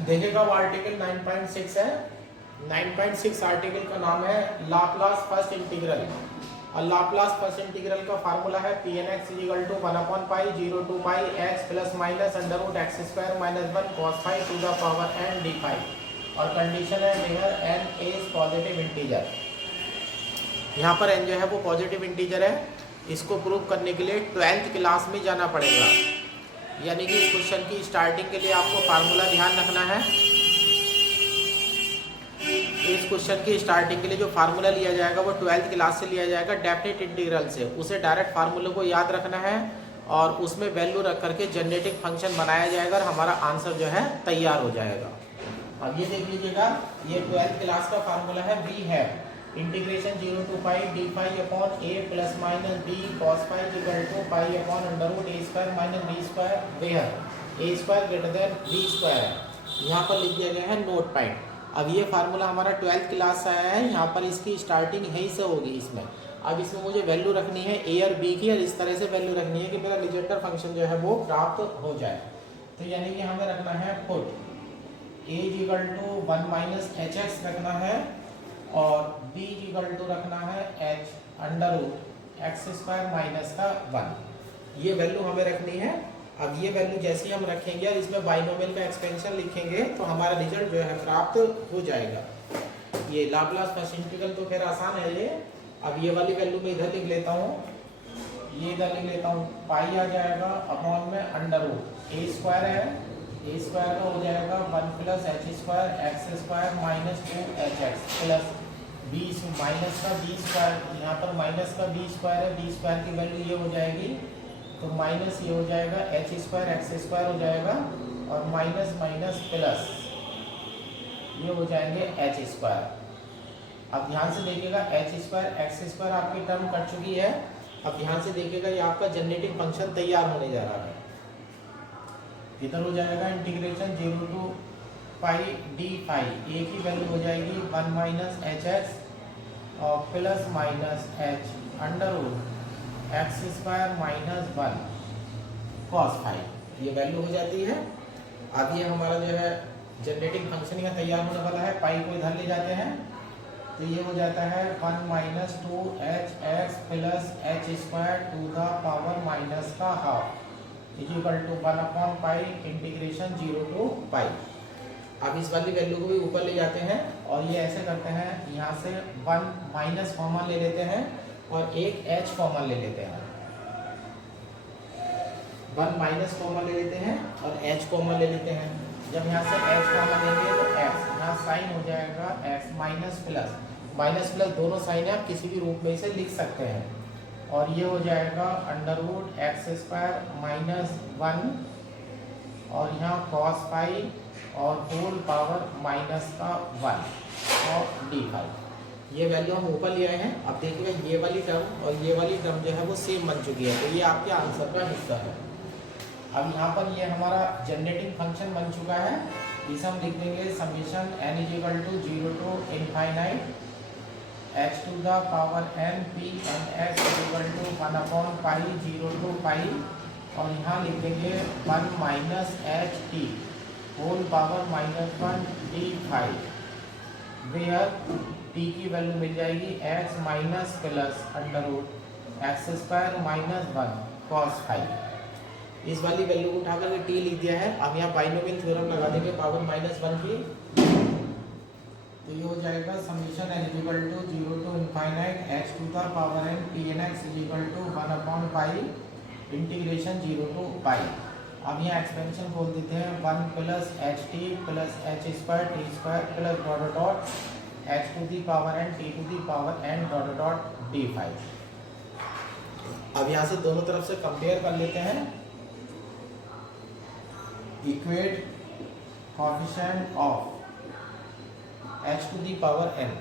देखेगा वो आर्टिकल 9.6 है। 9.6 आर्टिकल का नाम है लाप्लास फर्स्ट इंटीग्रल। और लाप्लास फर्स्ट इंटीग्रल का फार्मूला है p n x equal to 1/पाई 0 to pi x plus minus under root x square minus 1 cos phi to the power n d phi. और condition है where n is positive integer. यहाँ पर n जो है वो positive integer है। इसको प्रूव करने के लिए 12th क्लास में जाना पड़ेगा, यानी कि इस क्वेश्चन की स्टार्टिंग के लिए आपको फार्मूला ध्यान रखना है। इस क्वेश्चन की स्टार्टिंग के लिए जो फार्मूला लिया जाएगा वो 12th क्लास से लिया जाएगा, डेफिनेट इंटीग्रल से। उसे डायरेक्ट फार्मूले को याद रखना है और उसमें वैल्यू रख करके जनरेटिंग फंक्शन बनाया जाएगा और हमारा आंसर जो है तैयार हो जाएगा। अब ये देख लीजिएगा, ये 12th क्लास का फार्मूला है we have integration 0 to pi d phi upon a plus minus b cos phi equal to pi upon under root a square minus b square where a square greater than b square है। यहाँ पर लिख दिया गया है note point. अब ये formula हमारा 12th क्लास से आया है, यहाँ पर इसकी स्टार्टिंग यहीं से होगी इसमें। अब इसमें मुझे वैल्यू रखनी है ए और बी की, और इस तरह से वैल्यू रखनी है कि मेरा लिजेंडर फंक्शन जो है वो प्राप्त हो जाए। तो यानी कि हमें रखना है put a equal to 1 minus h x रखना है और b इक्वल टू रखना है h under root x square minus का 1। ये वैल्यू हमें रखनी है। अब ये वैल्यू जैसे ही हम रखेंगे और इसमें बाइनोमियल का एक्सपेंशन लिखेंगे तो हमारा रिजल्ट जो है प्राप्त हो जाएगा। ये लाप्लास फर्स्ट इंटीग्रल तो खैर आसान है ये। अब ये वाली वैल्यू मैं इधर लिख लेता हूँ, ये इधर लिख लेता हूँ, पाई आ जाएगा अपॉन में अंडर रूट ए स्क्वायर है, ए स्क्वायर का हो जाएगा 1 plus h square x square minus 2 h plus b minus का बी स्क्वायर, यहाँ पर माइनस का बी स्क्वायर है, बी स्क्वायर की वैल्यू ये हो जाएगी तो माइनस ये हो जाएगा एच स्क्वायर एक्स स्क्वायर हो जाएगा और माइनस माइनस प्लस ये हो जाएंगे एच स्क्वायर। अब ध्यान से देखिएगा एच स्क्वायर एक्स स्क्वायर आपकी टर्म कट चुकी है। अब ध्यान से देखिएगा ये आपका जनरेटिंग फंक्शन तैयार होने जा रहा है। इधर हो जाएगा integration 0 to pi d phi, a की वैल्यू हो जाएगी 1 माइनस एच एक्स और plus minus h under root x square minus 1 cos phi, ये वैल्यू हो जाती है। अब ये हमारा जो है जनरेटिंग फंक्शन यहाँ तैयार होने वाला है। पाई को इधर ले जाते हैं तो ये हो जाता है 1 minus 2 h x plus h square to the power minus का half equal to 1 pi integration 0 to pi. अब इस वाली वैल्यू को भी ऊपर ले जाते हैं और ये ऐसे करते हैं, यहाँ से 1 माइनस कॉमन ले लेते हैं और एक h कॉमन ले लेते हैं। 1 माइनस कॉमन ले लेते हैं और h कॉमन ले लेते हैं। जब यहाँ से h कॉमन लेंगे तो x यहाँ साइन हो जाएगा x माइनस प्लस दोनों साइन है, आप किसी भी रूप में इसे लिख सकते हैं। और ये हो जाएगा under root x square minus 1 और यहाँ कॉस फाई और होल पावर माइनस का 1 और डी फाई। ये वैल्यू हम ऊपर ले आए हैं। अब देखिएगा ये वाली टर्म और ये वाली टर्म जो है वो सेम बन चुकी है, तो ये आपके आंसर का हिस्सा है। अब यहाँ पर ये हमारा जनरेटिंग फंक्शन बन चुका है। इसे हम लिख देंगे summation n equal to 0 to infinite h to the power n p n x equal to 1 pi 0 to pi और यहाँ लिख देंगे 1 minus h t whole power minus 1 d phi where t की वैल्यू मिल जाएगी x minus plus under root x square minus 1 cos phi. इस वाली वैल्यू को उठा करके टी लिख दिया है। अब यहाँ बाइनोमियल थ्योरम लगा देंगे पावर माइनस 1 की, तो ये हो जाएगा summation n equal to 0 to infinite h to the power n p n x equal to 1 pi integration 0 to pi. अब यहाँ एक्सपेंशन खोल देते हैं 1 plus h t plus h square t square plus dot dot h to the power n t to the power n dot dot d phi. अब यहाँ से दोनों तरफ से कंपेयर कर लेते हैं। Equate coefficient of h to the power n,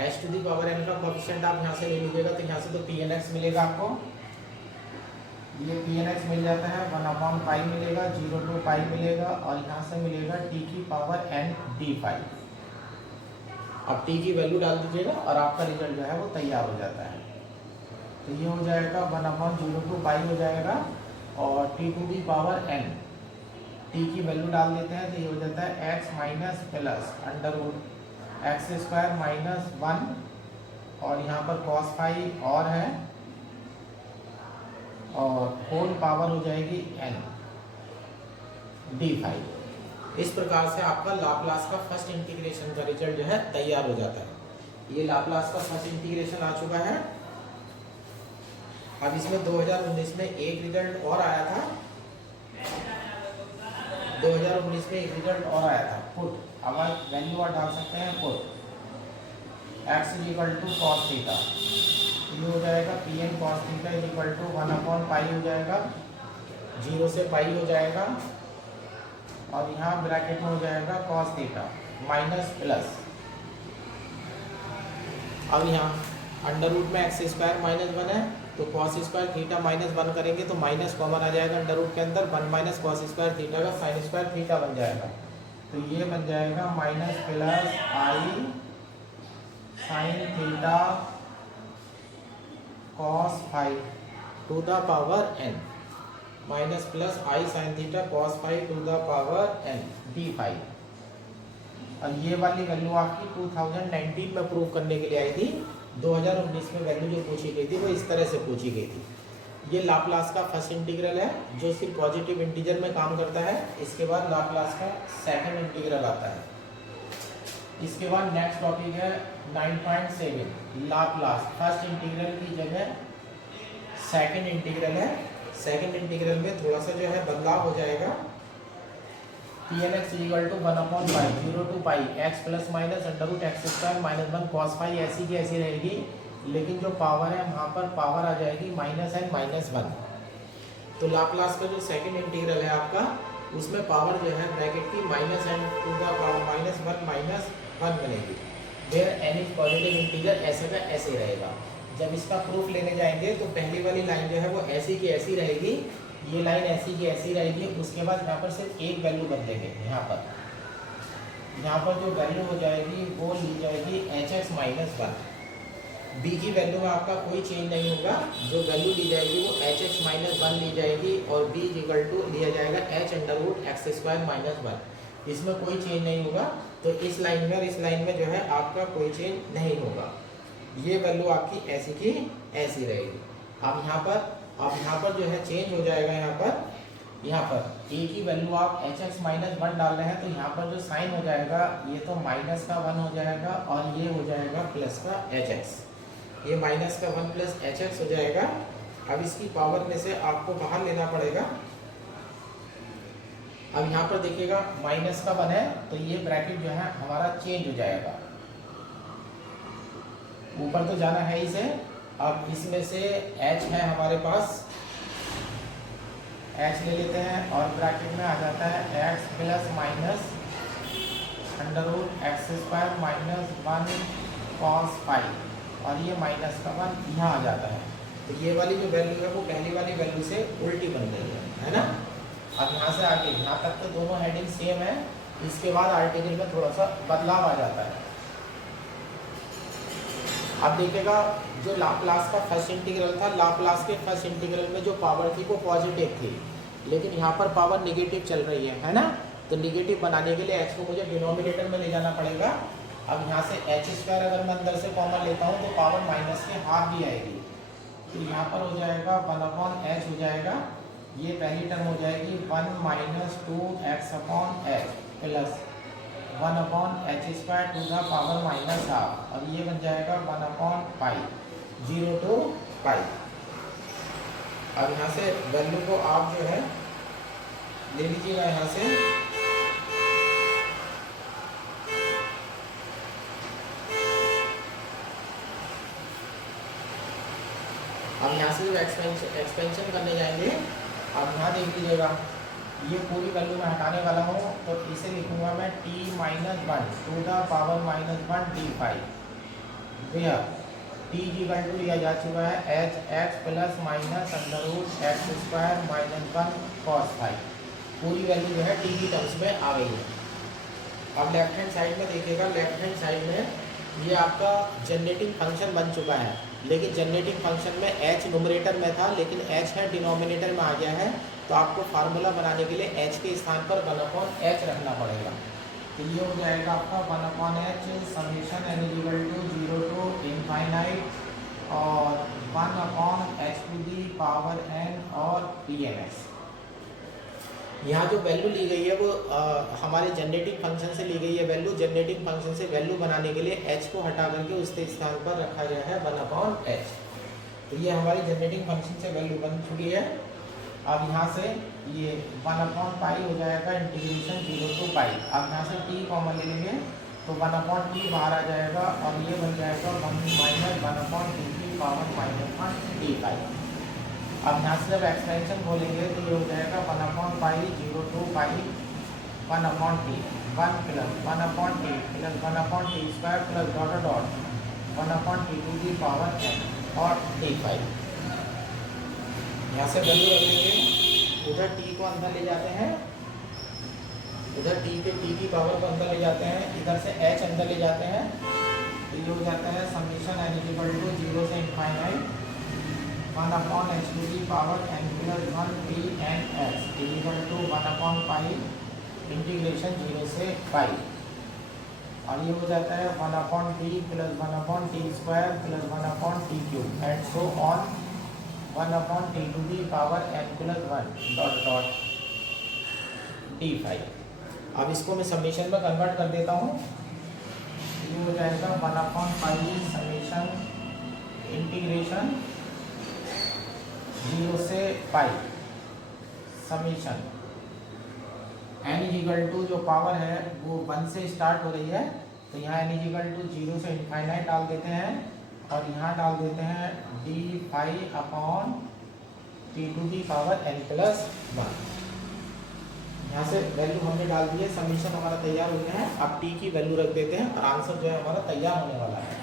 h to the power n का कोएफिशिएंट आप यहाँ से ले लीजिएगा तो यहाँ से तो पी एन एक्स मिलेगा आपको, ये पी एन एक्स मिल जाता है 1 पाई मिलेगा 0 टू पाई मिलेगा और यहाँ से मिलेगा t की पावर n डी फाई। अब t की वैल्यू डाल दीजिएगा और आपका रिजल्ट जो है वो तैयार हो जाता है। तो ये हो जाएगा 1/0 टू पाई हो जाएगा और t to the power n t की वैल्यू डाल देते हैं तो ये हो जाता है x minus plus under root x square minus 1 और यहाँ पर कॉस फाइव और है और होल पावर हो जाएगी एन डी फाइव। इस प्रकार से आपका लाप्लास का फर्स्ट इंटीग्रेशन का रिजल्ट जो है तैयार हो जाता है। ये लाप्लास का फर्स्ट इंटीग्रेशन आ चुका है। अब इसमें 2019 में एक रिजल्ट और आया था, 2019 में एक रिजल्ट और आया था पुट, अब वैल्यू और डाल सकते हैं put x equal to cos theta, ये हो जाएगा p n cos theta equal to 1/पाई हो जाएगा, 0 से पाई हो जाएगा और यहाँ ब्रैकेट में हो जाएगा कॉस थीटा माइनस प्लस। अब यहाँ अंडर रूट में एक्स स्क्वायर माइनस 1 है तो कॉस स्क्वायर थीटा माइनस 1 करेंगे तो माइनस कॉमन आ जाएगा अंडर रूट के अंदर, 1 माइनस कॉस स्क्वायर थीटा का साइन स्क्वायर थीटा बन जाएगा तो ये बन जाएगा minus plus i sine theta cos phi to the power n, minus plus i sine theta cos phi to the power n d phi. और ये वाली वैल्यू आपकी 2019 में प्रूव करने के लिए आई थी, 2019 में वैल्यू जो पूछी गई थी वो इस तरह से पूछी गई थी। ये लाप्लास का फर्स्ट इंटीग्रल है जो सिर्फ पॉजिटिव इंटीजर में काम करता है। इसके बाद लाप्लास का सेकंड इंटीग्रल आता है। इसके बाद नेक्स्ट टॉपिक है 9.7 लाप्लास फर्स्ट इंटीग्रल की जगह सेकंड इंटीग्रल है। सेकंड इंटीग्रल में थोड़ा सा जो है बदलाव हो जाएगा। P n x equal to 1/पाई 0 to pi x plus minus under root x square minus 1 cos phi ऐसी की ऐसी रहेगी, लेकिन जो पावर है वहाँ पर पावर आ जाएगी माइनस एन माइनस 1। तो लाप्लास का जो सेकंड इंटीग्रल है आपका उसमें पावर जो है ब्रैकेट की minus n to the power minus 1 बनेगी। Where n is positive integer ऐसे का ऐसे रहेगा। जब इसका प्रूफ लेने जाएंगे तो पहली वाली लाइन जो है वो ऐसी की ऐसी रहेगी, ये लाइन ऐसी की ऐसी रहेगी। उसके बाद यहाँ पर सिर्फ एक वैल्यू बदलेंगे। यहाँ पर जो वैल्यू हो जाएगी वो ली जाएगी एच एक्स माइनस 1। बी की वैल्यू में आपका कोई चेंज नहीं होगा, जो वैल्यू ली जाएगी वो एच एक्स माइनस 1 ली जाएगी और बी इक्वल टू लिया जाएगा h under root x square minus 1। इसमें कोई चेंज नहीं होगा। तो इस लाइन में और इस लाइन में जो है आपका कोई चेंज नहीं होगा। ये वैल्यू आपकी ऐसी की ऐसी रहेगी। अब यहाँ पर जो है चेंज हो जाएगा। यहाँ पर ए की वैल्यू आप एच एक्स माइनस 1 डाल रहे हैं तो यहाँ पर जो साइन हो जाएगा ये तो माइनस का 1 हो जाएगा और ये हो जाएगा प्लस का एच एक्स। ये माइनस का 1 प्लस एच एक्स हो जाएगा। अब इसकी पावर में से आपको बाहर लेना पड़ेगा। अब यहाँ पर देखिएगा माइनस का 1 है तो ये ब्रैकेट जो है हमारा चेंज हो जाएगा, ऊपर तो जाना है इसे। अब इसमें से h है हमारे पास, h ले लेते हैं और ब्रैकेट में आ जाता है x plus minus under root x square minus 1 cos phi और ये माइनस का 1 यहाँ आ जाता है। तो ये वाली जो वैल्यू है वो पहली वाली वैल्यू से उल्टी बन गई है ना। अब यहाँ से आगे यहाँ तक तो दोनों हेडिंग सेम है। इसके बाद आर्टिकल में थोड़ा सा बदलाव आ जाता है। अब देखिएगा जो लाप्लास का फर्स्ट इंटीग्रल था, लाप्लास के फर्स्ट इंटीग्रल में जो पावर थी वो पॉजिटिव थी, लेकिन यहाँ पर पावर निगेटिव चल रही है ना। तो निगेटिव बनाने के लिए x को मुझे डिनोमिनेटर में ले जाना पड़ेगा। अब यहाँ से एच स्क्वायर अगर मैं अंदर से कॉमन लेता हूँ तो पावर माइनस के हाफ भी आएगी। तो यहाँ पर हो जाएगा 1/h हो जाएगा। ये पहली टर्म हो जाएगी 1 minus 2x/h plus 1/h square to the power minus half और ये बन जाएगा 1/पाई 0 टू पाई। अब यहाँ से वैल्यू को आप जो है ले लीजिएगा यहाँ से। अब यहाँ से जब एक्सपेंशन करने जाएंगे, अब यहाँ देख लीजिएगा ये पूरी वैल्यू में हटाने वाला हूँ तो इसे लिखूंगा मैं t minus 1 to the power minus 1 d5 where t equal to लिया जा चुका है h x plus minus under root x square minus 1 cos phi. पूरी वैल्यू जो है t की टर्म्स में आ गई है। अब लेफ्ट हैंड साइड में देखिएगा, लेफ्ट हैंड साइड में ये आपका जनरेटिंग फंक्शन बन चुका है। लेकिन जनरेटिंग फंक्शन में h न्यूमरेटर में था, लेकिन h है डिनोमिनेटर में आ गया है, तो आपको फार्मूला बनाने के लिए h के स्थान पर 1/h रखना पड़ेगा। तो ये हो जाएगा आपका 1/h summation n equal to 0 to infinite और 1/h⁴n और pns। यहाँ जो वैल्यू ली गई है वो हमारे जनरेटिंग फंक्शन से ली गई है वैल्यू। जनरेटिंग फंक्शन से वैल्यू बनाने के लिए h को हटा करके उसके स्थान पर रखा गया है 1/h। तो ये हमारी जनरेटिंग फंक्शन से वैल्यू बन चुकी है। अब यहाँ से ये 1/π हो जाएगा इंटीग्रेशन 0 टू π। अब यहाँ से t कॉमन ले लेंगे तो 1/t बाहर आ जाएगा और ये बन जाएगा 1 - 1/t की पावर -1t5। अब यहाँ से जब एक्सपेंशन खोलेंगे तो ये हो जाएगा 1/π 0 to π 1/t 1 plus 1/t plus 1/t square plus dot dot 1/t to the power n और t5। यहाँ से वैल्यू रख देंगे, उधर t को अंदर ले जाते हैं, उधर t के t की पावर को अंदर ले जाते हैं, इधर से h अंदर ले जाते हैं। तो ये हो जाता है समेशन n इक्वल टू 0 से infinite 1/h⁴ n plus 1 pns equal to 1/π integration 0 से π। और ये हो जाता है 1/t plus 1/t square plus 1/t³ and so on 1/t to the power n plus 1 dot dot t5। अब इसको मैं समेशन में कन्वर्ट कर देता हूँ। ये हो जाएगा 1/π समेशन इंटीग्रेशन 0 से π समेशन n इक्वल टू जो पावर है वो 1 से स्टार्ट हो रही है, तो यहाँ n इक्वल टू 0 से इनफाइनाइट डाल देते हैं और यहाँ डाल देते हैं d⁵/t to the power n plus 1। यहाँ से वैल्यू हमने डाल दी है, समीशन हमारा तैयार हो गया है। अब t की वैल्यू रख देते हैं और आंसर जो है हमारा तैयार होने वाला है।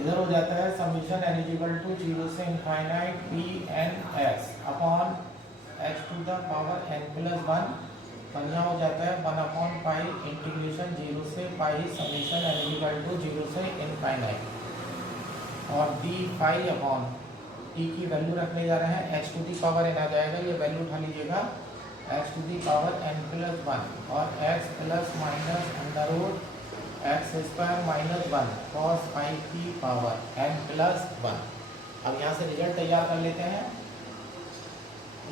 इधर हो जाता है समीशन n इक्वल टू 0 से infinite pns upon h to the power n plus 1। यहाँ हो जाता है 1/π इंटीग्रेशन 0 से π समीशन n इक्वल टू 0 से इनफाइनाइट और d⁵ अपॉन t की वैल्यू रखने जा रहे हैं, h to the power n आ जाएगा, ये वैल्यू उठा लीजिएगा, h to the power n plus 1 और x plus minus under root x square minus 1 cos π की पावर n प्लस 1। अब यहाँ से रिजल्ट तैयार कर लेते हैं।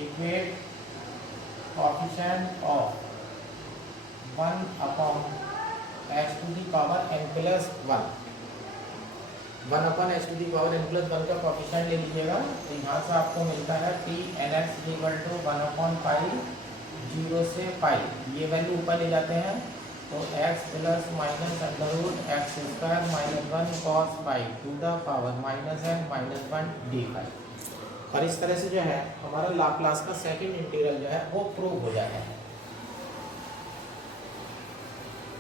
Equate coefficient of 1/h to the power n plus 1। 1/h to the power n plus 1 का कोएफिशिएंट ले लीजिएगा, तो यहाँ से आपको मिलता है pns इक्वल टू 1/π 0 से π। ये वैल्यू ऊपर ले जाते हैं तो x plus minus under root x square minus 1 cos π to the power -n minus 1 d⁵। और इस तरह से जो है हमारा लाप्लास का सेकंड इंटीग्रल जो है वो प्रूव हो जाता है।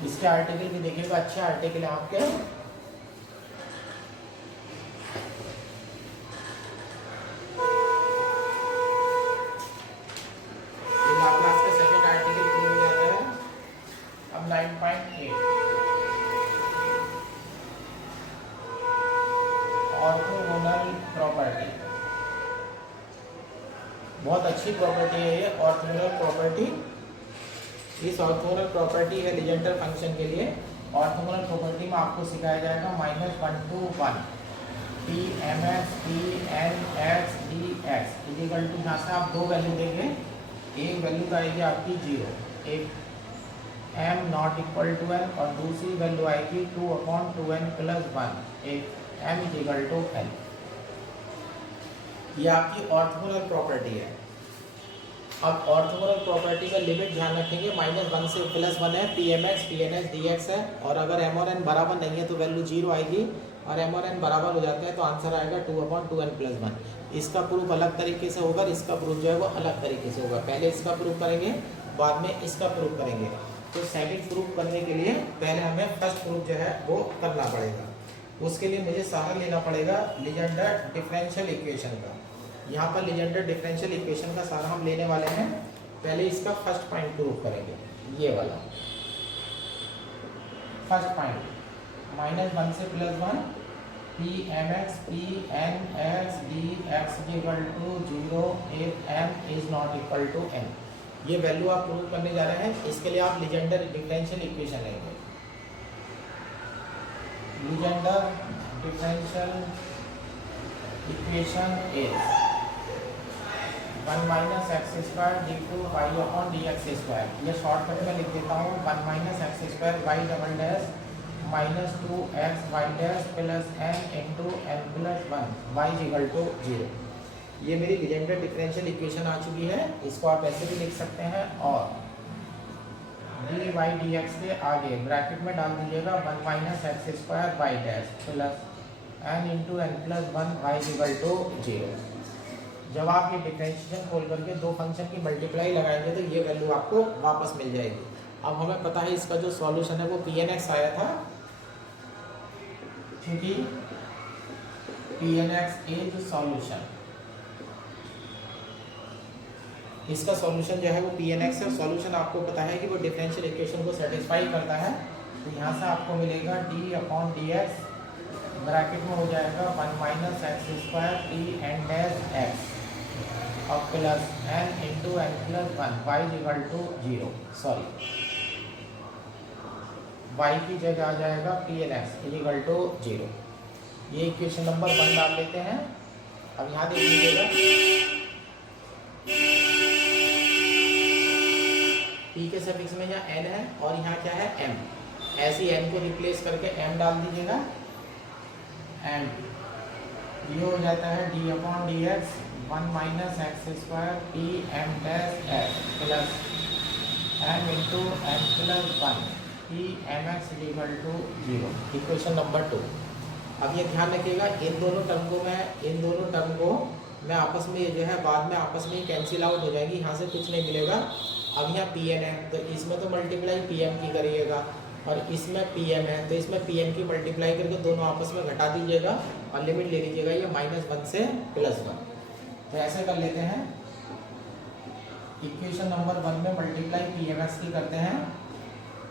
इसके आर्टिकल भी देखिएगा, अच्छे आर्टिकल है आपके। लाप्लास का सेकंड आर्टिकल प्रूव हो जाता है। अब 9.8 ऑर्थोगोनल प्रॉपर्टी, बहुत अच्छी प्रॉपर्टी है ये ऑर्थोगोनल प्रॉपर्टी। इस ऑर्थोगोनल प्रॉपर्टी है लीजेंडर फंक्शन के लिए। ऑर्थोगोनल प्रॉपर्टी में आपको सिखाया जाएगा -1 to 1 pmx pnx dx equal to, यहाँ से आप दो वैल्यू देंगे, एक वैल्यू आएगी आपकी 0, एक m not equal to n और दूसरी वैल्यू आएगी 2/2n प्लस 1, एक m इक्वल टू n। ये आपकी ऑर्थोगोनल प्रॉपर्टी है। अब ऑर्थोगोनल प्रॉपर्टी का लिमिट ध्यान रखेंगे, -1 से +1 है, pmx pns dx है, और अगर m और n बराबर नहीं है तो वैल्यू 0 आएगी, और m और n बराबर हो जाते हैं तो आंसर आएगा 2/2n प्लस 1। इसका प्रूफ अलग तरीके से होगा, इसका प्रूफ जो है वो अलग तरीके से होगा। पहले इसका प्रूफ करेंगे, बाद में इसका प्रूफ करेंगे। तो सेकंड प्रूफ करने के लिए पहले हमें फर्स्ट प्रूफ जो है वो करना पड़ेगा। उसके लिए मुझे सहारा लेना पड़ेगा लीजेंडर डिफरेंशियल इक्वेशन का। यहाँ पर लीजेंडर डिफरेंशियल इक्वेशन का सहारा हम लेने वाले हैं। पहले इसका फर्स्ट पॉइंट प्रूफ करेंगे, ये वाला। फर्स्ट पॉइंट -1 से +1 p m x p n x d x equal to 0 if m is not equal to n. ये वैल्यू आप प्रूव करने जा रहे हैं। इसके लिए आप लीजेंडर डिफरेंशियल इक्वेशन लेंगे। Legendre differential equation is 1 minus x square d two y upon d x square. ये शॉर्टकट में लिख देता हूँ 1 minus x square y double dash minus 2x y dash plus n into n plus 1 y equal to 0। ये मेरी Legender differential equation आ चुकी है। इसको आप ऐसे भी लिख सकते हैं और डी वाई डी एक्स के आगे ब्रैकेट में डाल दीजिएगा 1 minus x square y dash plus n into n plus 1 y equal to 0। जब आप ये डिफरेंशिएशन खोल करके दो फंक्शन की मल्टीप्लाई लगाएंगे तो ये वैल्यू आपको वापस मिल जाएगी। अब हमें पता है इसका जो सॉल्यूशन है वो पी एन एक्स आया था, क्योंकि p n x is solution. इसका सॉल्यूशन जो है वो पी एन एक्स है। सॉल्यूशन आपको पता है कि वो डिफरेंशियल इक्वेशन को सेटिस्फाई करता है। तो यहाँ से आपको मिलेगा d upon d x, bracket में हो जाएगा 1 minus x square t n dash x और plus n into n plus 1 y equal to 0। Sorry, y की जगह आ जाएगा p n x equal to 0। ये इक्वेशन नंबर 1 डाल लेते हैं। अब यहाँ देख लीजिएगा p के सफिक्स में यहाँ n है और यहाँ क्या है m। ऐसी n को रिप्लेस करके m डाल दीजिएगा एंड ये हो जाता है d upon d x 1 minus x square p m dash x plus m into m plus 1 p m x equal to 0। Equation number 2। अब ये ध्यान रखिएगा इन दोनों टर्म को मैं आपस में जो है बाद में आपस में ही कैंसिल आउट हो जाएगी। यहाँ से कुछ नहीं मिलेगा। अब यहाँ पी एन है तो इसमें तो मल्टीप्लाई पी एम की करिएगा और इसमें पी एम है तो इसमें पी एम की मल्टीप्लाई करके दोनों आपस में घटा दीजिएगा और लिमिट ले लीजिएगा ये -1 से +1। तो ऐसे कर लेते हैं। इक्वेशन नंबर 1 में मल्टीप्लाई पी एम एक्स की करते हैं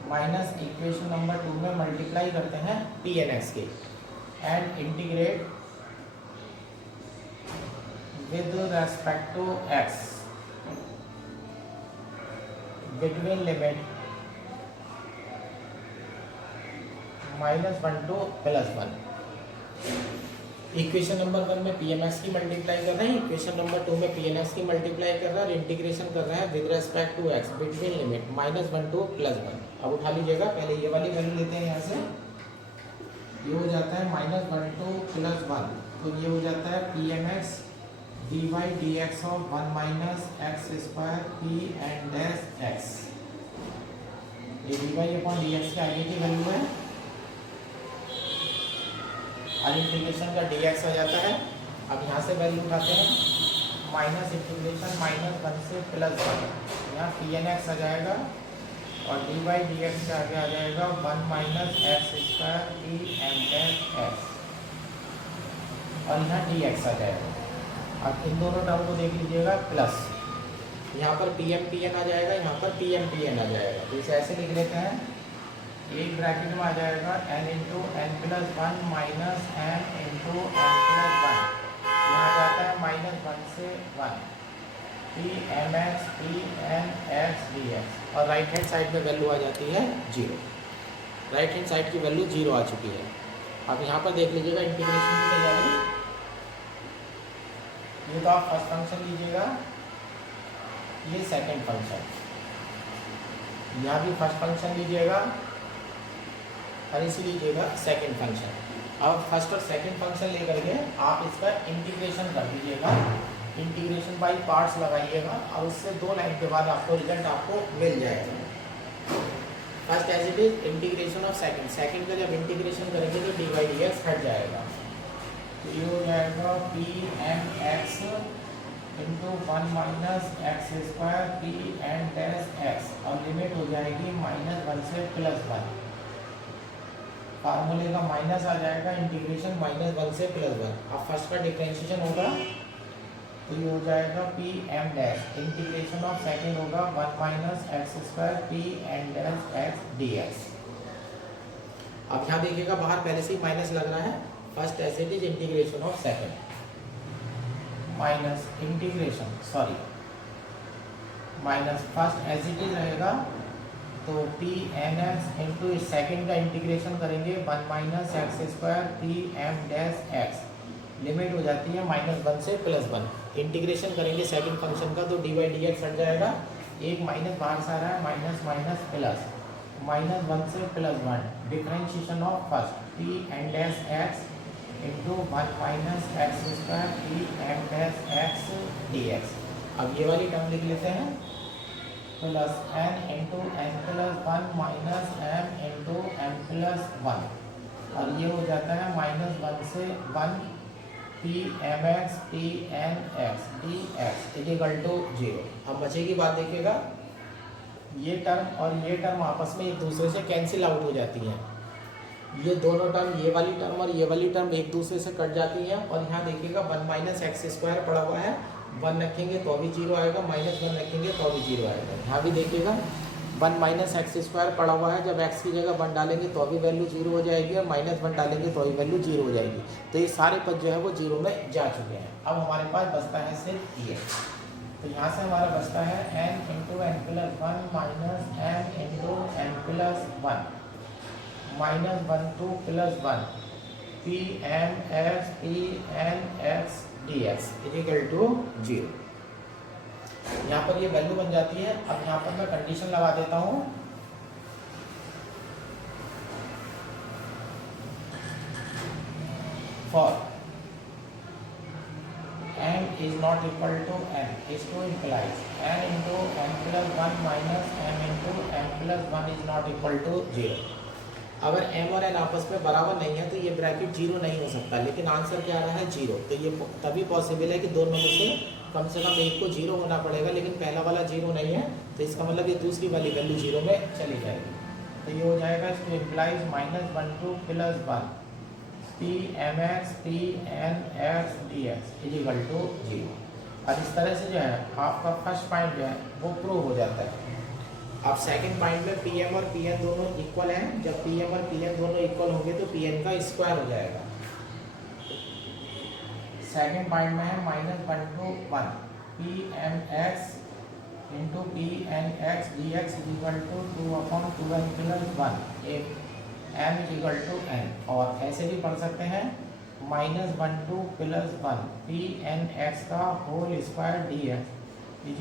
माइनस इक्वेशन नंबर 2 में मल्टीप्लाई करते हैं पी एन एक्स की and integrate with respect to x between limit -1 to +1। Equation number 1 में पी एम एक्स की मल्टीप्लाई कर रहे हैं, इक्वेशन नंबर 2 में पी एन एक्स की मल्टीप्लाई कर रहे हैं और इंटीग्रेशन कर रहे हैं with respect to x between limit -1 to +1। अब उठा लीजिएगा, पहले ये वाली वैल्यू लेते हैं यहाँ से। ये हो जाता है -1 to +1 तो ये हो जाता है p m x d y d x of 1 minus x square p and dash x. ये d y upon d x के आगे की वैल्यू है और इंटीग्रेशन का डी एक्स आ जाता है। अब यहाँ से वैल्यू उठाते हैं माइनस इंटीग्रेशन -1 से +1। यहाँ पी एन एक्स आ जाएगा और डी वाई डी एक्स के आगे आ जाएगा 1 minus x square p n dash x और यहाँ डी एक्स आ जाएगा। अब इन दोनों टर्म को देख लीजिएगा प्लस यहाँ पर पी एम पी एन आ जाएगा, यहाँ पर पी एम पी एन आ जाएगा। तो इसे ऐसे लिख लेते हैं, एक ब्रैकेट में आ जाएगा n into n plus 1 minus n into n plus 1। यहाँ आ जाता है -1 से 1 p m x p n x d x और राइट हैंड साइड में वैल्यू आ जाती है 0। राइट हैंड साइड की वैल्यू 0 आ चुकी है। अब यहाँ पर देख लीजिएगा इंटीग्रेशन की तैयारी। ये तो आप फर्स्ट फंक्शन लीजिएगा, ये सेकंड फंक्शन, यहाँ भी फर्स्ट फंक्शन लीजिएगा और इसी लीजिएगा सेकंड फंक्शन। अब फर्स्ट और सेकंड फंक्शन लेकर के आप इसका इंटीग्रेशन कर दीजिएगा, इंटीग्रेशन बाय पार्ट्स लगाइएगा और उससे 2 लाइन के बाद आपको रिजल्ट आपको मिल जाएगा। First as it is integration of second, second का जब इंटीग्रेशन करेंगे तो डी वाई डी एक्स हट जाएगा। तो ये हो जाएगा p m x into 1 minus x square p n dash x और लिमिट हो जाएगी -1 से +1। फार्मूले का माइनस आ जाएगा, इंटीग्रेशन -1 से +1। अब फर्स्ट का डिफरेंशिएशन होगा तो ये हो जाएगा p m dash, integration of second होगा 1 minus x square p n dash x d x. अब यहाँ देखिएगा बाहर पहले से ही माइनस लग रहा है, first as it is integration of second minus integration sorry minus first as it is रहेगा, तो पी एन एक्स इंटू इस सेकेंड का इंटीग्रेशन करेंगे 1 minus x square p m dash x, limit हो जाती है -1 से +1, इंटीग्रेशन करेंगे सेकंड फंक्शन का तो डी बाई डी एक्स हट जाएगा, एक माइनस बाहर से आ रहा है माइनस माइनस प्लस -1 से +1, differentiation of first p n dash x into 1 minus x square p m dash x d x. अब ये वाली टर्म लिख लेते हैं plus n into n plus 1 minus m into m plus 1, और ये हो जाता है -1 से 1 p m x p n x d x equal to 0। अब बचेगी बात देखिएगा, ये टर्म और ये टर्म आपस में एक दूसरे से कैंसिल आउट हो जाती हैं, ये दोनों टर्म ये वाली टर्म और ये वाली टर्म एक दूसरे से कट जाती हैं, और यहाँ देखिएगा 1 माइनस एक्स स्क्वायर पड़ा हुआ है, 1 रखेंगे तो भी 0 आएगा, -1 रखेंगे तो भी 0 आएगा। यहाँ भी देखिएगा 1 माइनस एक्स स्क्वायर पड़ा हुआ है, जब x की जगह 1 डालेंगे तो भी वैल्यू 0 हो जाएगी, और -1 डालेंगे तो भी वैल्यू 0 हो जाएगी, तो ये सारे पद जो है वो 0 में जा चुके हैं। अब हमारे पास बचता है सिर्फ ये, तो यहाँ से हमारा बचता है n into n plus 1 minus m into n plus 1 -1 to +1 p m x p n x d x equal to 0। यहाँ पर ये वैल्यू बन जाती है। अब यहाँ पर मैं कंडीशन लगा देता हूँ, for n is not equal to n is to implies n into n plus 1 minus m into m plus 1 is not equal to 0। अगर m और n आपस में बराबर नहीं है तो ये ब्रैकेट 0 नहीं हो सकता, लेकिन आंसर क्या आ रहा है 0, तो ये तभी पॉसिबल है कि दोनों में से कम एक को 0 होना पड़ेगा, लेकिन पहला वाला 0 नहीं है, तो इसका मतलब ये दूसरी वाली वैल्यू 0 में चली जाएगी। तो ये हो जाएगा इसको implies -1 to +1 p m x p n x d x equal to 0। और इस तरह से जो है आपका फर्स्ट पॉइंट जो है वो प्रूव हो जाता है। अब सेकंड पॉइंट में पी एम और पी एन दोनों इक्वल हैं, जब पी एम और पी एन दोनों इक्वल होंगे तो पी एन का स्क्वायर हो जाएगा। सेकंड पॉइंट में है -1 to 1 p m x into p n x d x equal to 2/2n + 1 एक m इक्वल टू n, और ऐसे भी पढ़ सकते हैं -1 to +1 पी एन एक्स का whole square d x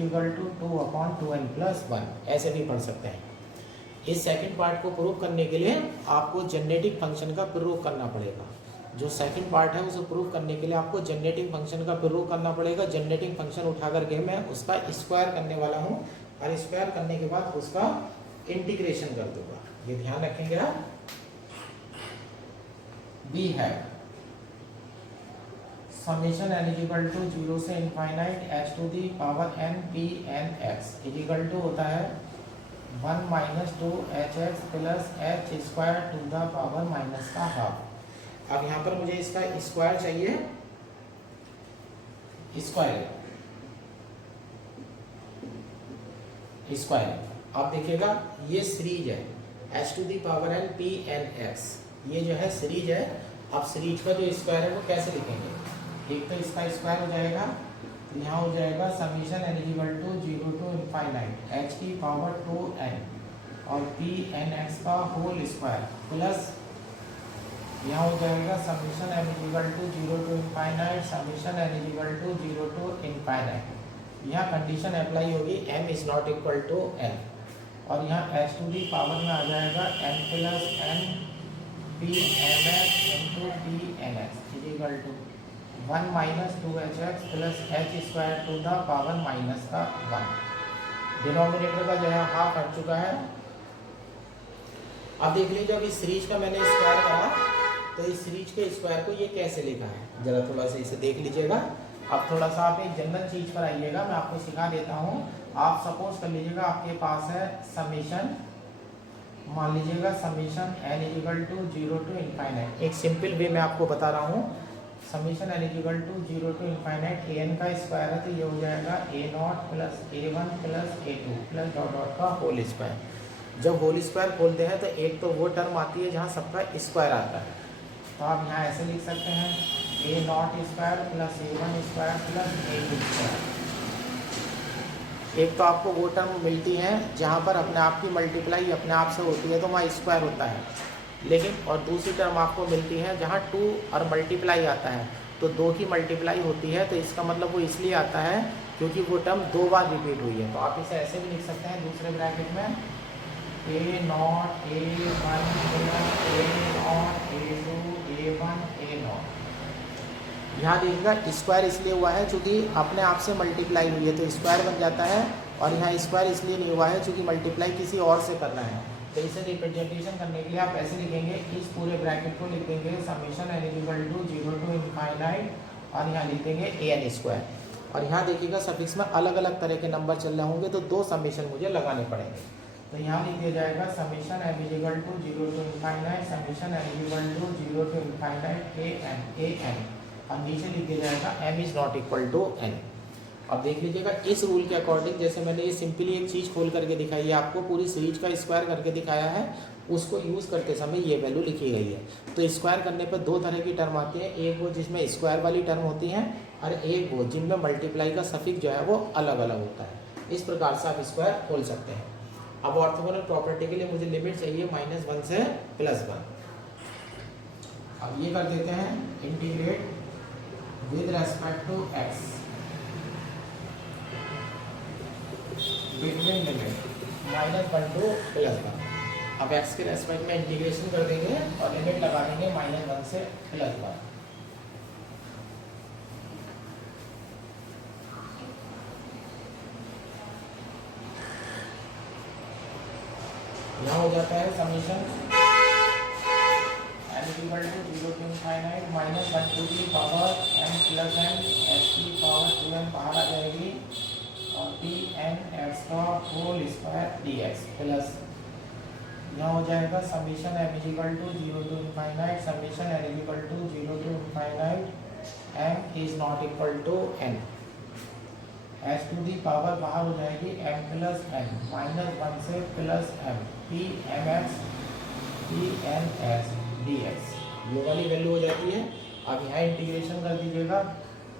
equal to 2/2n + 1, ऐसे भी पढ़ सकते हैं। इस सेकंड पार्ट को प्रूव करने के लिए आपको जनरेटिंग फंक्शन का प्रूव करना पड़ेगा। जो सेकंड पार्ट है उसे प्रूव करने के लिए आपको जनरेटिंग फंक्शन का प्रूव करना पड़ेगा। जनरेटिंग फंक्शन उठा करके मैं उसका स्क्वायर करने वाला हूँ, और स्क्वायर करने के बाद उसका इंटीग्रेशन कर दूंगा, ये ध्यान रखेंगे आप। वी है समेशन n इक्वल टू 0 से infinite h to the power n p n x equal to होता है 1 minus 2hx plus h square to the power minus का हाफ। अब यहाँ पर मुझे इसका स्क्वायर चाहिए, स्क्वायर आप देखिएगा ये सीरीज है h to the power n p n x, ये जो है सीरीज है। अब सीरीज का जो स्क्वायर है वो कैसे लिखेंगे, एक तो इसका स्क्वायर हो जाएगा, तो यहाँ हो जाएगा summation n equal to 0 to infinite h की पावर 2n और पी एन एक्स का होल स्क्वायर प्लस यहाँ हो जाएगा summation n equal to 0 to infinite summation n equal to 0 to infinite. यहाँ कंडीशन अप्लाई होगी m is not equal to n, और यहाँ h टू दी पावर में आ जाएगा n plus n p m x into p n x equal to 1 minus 2hx plus h square to the power minus का 1। Denominator का जो है half हट चुका है। अब देख लीजिए, अब इस सीरीज का मैंने स्क्वायर करा, तो इस सीरीज के स्क्वायर को ये कैसे लिखा है, जरा थोड़ा सा इसे देख लीजिएगा। अब थोड़ा सा आप एक जनरल चीज पर आइएगा, मैं आपको सिखा देता हूँ। आप सपोज कर लीजिएगा आपके पास है समीशन, मान लीजिएगा summation n equal to 0 to infinite. एक सिंपल वे में आपको बता रहा हूँ, summation n equal to 0 to infinite an का स्क्वायर है, तो ये हो जाएगा a0 plus a1 plus a2 plus dot dot का होल स्क्वायर। जब होल स्क्वायर खोलते हैं तो एक तो वो टर्म आती है जहाँ सबका स्क्वायर आता है, तो आप यहाँ ऐसे लिख सकते हैं a not square plus a one square plus a two square. एक तो आपको वो टर्म मिलती है जहाँ पर अपने आप की मल्टीप्लाई अपने आप से होती है तो वहाँ स्क्वायर होता है, लेकिन और दूसरी टर्म आपको मिलती है जहाँ 2 और मल्टीप्लाई आता है, तो 2 की मल्टीप्लाई होती है, तो इसका मतलब वो इसलिए आता है क्योंकि वो टर्म 2 बार रिपीट हुई है। तो आप इसे ऐसे भी लिख सकते हैं दूसरे ब्रैकेट में a not a one plus a not a two a one a not. यहाँ देखिएगा स्क्वायर इसलिए हुआ है क्योंकि अपने आप से मल्टीप्लाई हुई है तो स्क्वायर बन जाता है, और यहाँ स्क्वायर इसलिए नहीं हुआ है क्योंकि मल्टीप्लाई किसी और से करना है। तो इसे रिप्रेजेंटेशन करने के लिए आप ऐसे लिखेंगे, इस पूरे ब्रैकेट को लिख देंगे summation n equal to 0 to infinite, और यहाँ लिख देंगे an स्क्वायर। और यहाँ देखिएगा सफिक्स में अलग अलग तरह के नंबर चल रहे होंगे तो 2 समेशन मुझे लगाने पड़ेंगे। तो यहाँ लिख दिया जाएगा summation m equal to 0 to infinite summation n equal to 0 to infinite an, और नीचे लिख दिया जाएगा m is not equal to n। अब देख लीजिएगा इस रूल के अकॉर्डिंग, जैसे मैंने ये सिंपली एक चीज़ खोल करके दिखाई है आपको, पूरी सीरीज का स्क्वायर करके दिखाया है, उसको यूज़ करते समय ये वैल्यू लिखी गई है। तो स्क्वायर करने पर 2 तरह की टर्म आती है, एक वो जिसमें स्क्वायर वाली टर्म होती है और एक वो जिनमें मल्टीप्लाई का सफिक्स जो है वो अलग अलग होता है। इस प्रकार से आप स्क्वायर खोल सकते हैं। अब ऑर्थोगोनल प्रॉपर्टी के लिए मुझे लिमिट चाहिए -1 से +1। अब ये कर देते हैं integrate with respect to x between limit -1 to +1। अब x के रेस्पेक्ट में इंटीग्रेशन कर देंगे और लिमिट लगा देंगे -1 से +1। यहाँ हो जाता है summation n equal to 0 to infinite -1 to the power n plus n x की पावर 2n बाहर आ जाएगी, और pn x का होल स्क्वायर dx प्लस यहाँ हो जाएगा summation m equal to 0 to infinite summation n equal to 0 to infinite m is not equal to n, h to the power बाहर हो जाएगी m प्लस n -1 से plus m pmx pnx dx, ये वाली value हो जाती है। अब यहाँ इंटीग्रेशन कर दीजिएगा,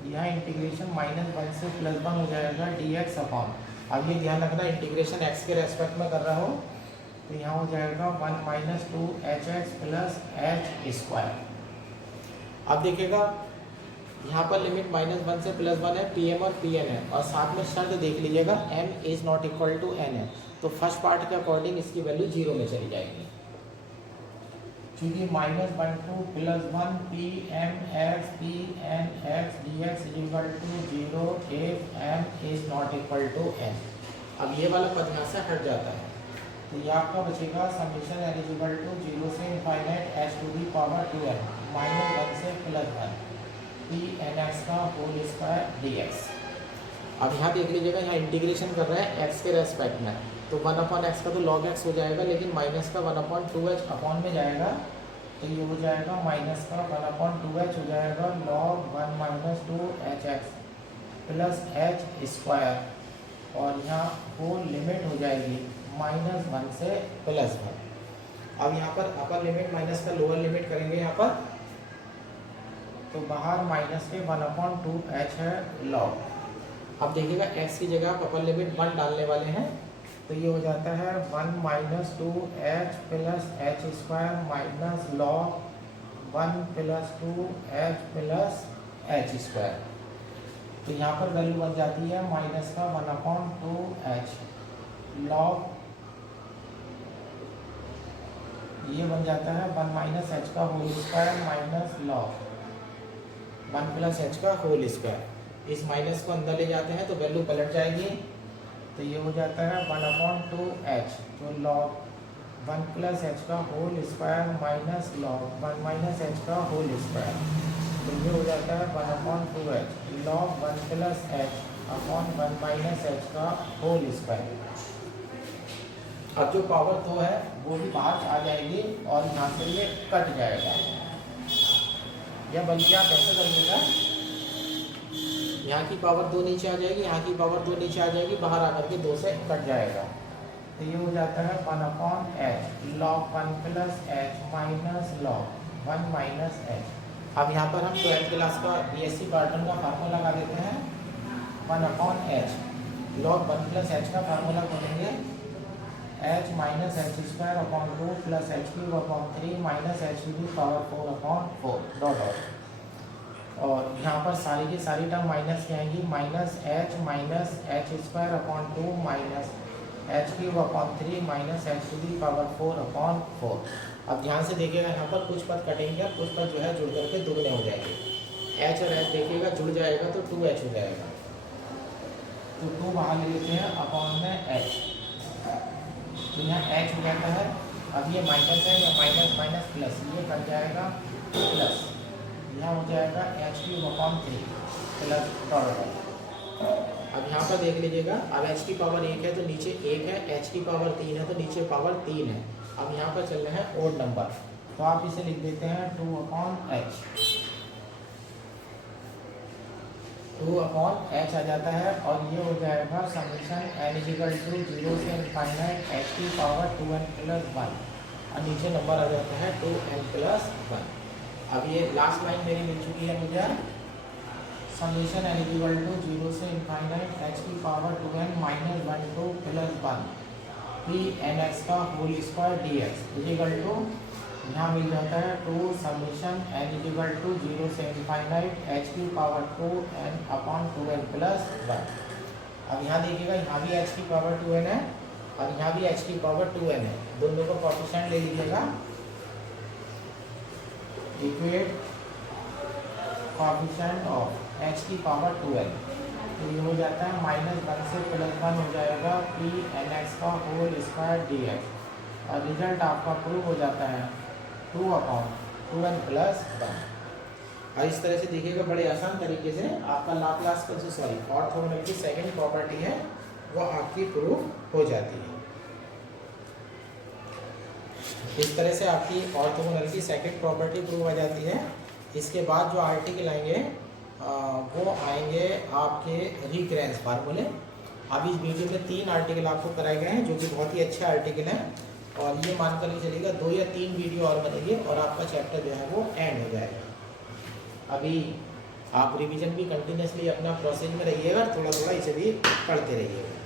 यहाँ इंटीग्रेशन -1 से +1 हो जाएगा dx अपॉन, अब ये ध्यान रखना इंटीग्रेशन x के रेस्पेक्ट में कर रहा हो, तो यहाँ हो जाएगा 1 - 2hx प्लस h स्क्वायर। अब देखिएगा यहाँ पर लिमिट -1 से +1 है, pm और pn है, और साथ में शर्त देख लीजिएगा m is not equal to n है, तो फर्स्ट पार्ट के अकॉर्डिंग इसकी वैल्यू 0 में चली जाएगी, क्योंकि -1 to +1 pmx pnx dx equal to 0 if m is not equal to n। अब ये वाला पद यहाँ से हट जाता है, तो ये आपका बचेगा समीशन n इक्वल टू 0 से infinite h to the power 2n -1 से +1 pnx का होल स्क्वायर dx। अब यहाँ देख लीजिएगा, यहाँ इंटीग्रेशन कर रहे हैं x के रेस्पेक्ट में, तो 1/x का तो log x हो जाएगा, लेकिन माइनस का 1/2h अपॉन में जाएगा, तो ये हो जाएगा माइनस का 1/2h हो जाएगा log 1 - 2hx plus h square, और यहाँ वो लिमिट हो जाएगी -1 से +1। अब यहाँ पर अपर लिमिट माइनस का लोअर लिमिट करेंगे यहाँ पर, तो बाहर माइनस के 1/2h है log। अब देखिएगा x की जगह आप अपर लिमिट 1 डालने वाले हैं, तो ये हो जाता है 1 - 2h plus h square minus log 1 + 2h plus h square. तो यहाँ पर वैल्यू बन जाती है माइनस का 1/2h log, ये बन जाता है 1 - h का whole square minus log 1 + h का होल स्क्वायर। इस माइनस को अंदर ले जाते हैं तो वैल्यू पलट जाएगी, तो ये हो जाता है 1/2h, तो log 1 + h का whole square minus log 1 - h का होल स्क्वायर, तो ये हो जाता है 1/2h log 1 + h upon 1 - h का होल स्क्वायर। अब जो पावर 2 है वो भी बाहर आ जाएगी और यहाँ से ये कट जाएगा, या बल्कि आप ऐसे करिएगा, यहाँ की पावर 2 नीचे आ जाएगी, यहाँ की पावर 2 नीचे आ जाएगी, बाहर आकर के 2 से कट जाएगा। तो ये हो जाता है 1/h log 1 plus H minus log 1 minus H. अब यहाँ पर हम 12th क्लास का बीएससी पार्टन का फार्मूला लगा देते हैं। 1/h log 1 प्लस एच का फार्मूला खोलेंगे, h minus h square upon 2 plus h cube upon 3 minus h to the power 4/4 dot dot. और यहाँ पर सारी की सारी टर्म माइनस की आएंगी, minus h square upon 2 minus h cube upon 3 minus h to the power 4/4। अब ध्यान से देखिएगा, यहाँ पर कुछ पद कटेंगे और कुछ पद जो है जुड़ करके दुगने हो जाएंगे। h और h देखिएगा जुड़ जाएगा तो 2h हो जाएगा, तो 2 बाहर ले लेते हैं अपॉन में h, तो यहाँ h हो जाता है। अब ये माइनस है या माइनस माइनस प्लस, ये बन जाएगा प्लस, यहाँ हो जाएगा H cube upon 3 plus dot. अब यहाँ पर देख लीजिएगा, अब h की पावर 1 है तो नीचे 1 है, h की पावर 3 है तो नीचे पावर 3 है। अब यहाँ पर चल रहे हैं ओड नंबर, तो आप इसे लिख देते हैं 2/h, 2/h आ जाता है। और ये हो जाएगा समीशन n इक्वल टू 0 से इनफाइनाइट h की पावर 2n प्लस 1, और नीचे नंबर आ जाता है 2n प्लस 1। अब ये लास्ट लाइन मेरी मिल चुकी है मुझे, समीशन n इक्वल टू 0 से इनफाइनाइट h की power 2n minus 1 2 plus 1 p n x का whole square d x equal to, यहाँ मिल जाता है 2 समीशन n इक्वल टू 0 से इनफाइनाइट h की power 2n upon 2n plus 1। अब यहाँ देखिएगा, यहाँ भी h की पावर 2n है और यहाँ भी h की पावर 2n है, दोनों को कोएफिशिएंट ले लीजिएगा, इक्वेट कोएफिशिएंट ऑफ h की पावर 2n, तो ये हो जाता है -1 से +1 हो जाएगा पी एन एक्स का होल स्क्वायर डी एक्स, और रिजल्ट आपका प्रूव हो जाता है 2/2n प्लस 1। और इस तरह से देखिएगा, बड़े आसान तरीके से आपका लाप्लास का जो ऑर्थोगोनल की सेकंड प्रॉपर्टी है वो आपकी प्रूव हो जाती है। इस तरह से आपकी ऑर्थोगोनल की सेकंड प्रॉपर्टी प्रूव हो जाती है। इसके बाद जो आर्टिकल आएंगे वो आएंगे आपके रिकरेंस फार्मूले। अब इस वीडियो में 3 आर्टिकल आपको कराए गए हैं जो कि बहुत ही अच्छे आर्टिकल हैं, और ये मान कर चलिएगा 2 या 3 वीडियो और बनेंगे और आपका चैप्टर जो है वो एंड हो जाएगा। अभी आप रिवीजन भी कंटिन्यूसली अपना प्रोसेस में रहिएगा, थोड़ा थोड़ा इसे भी पढ़ते रहिएगा।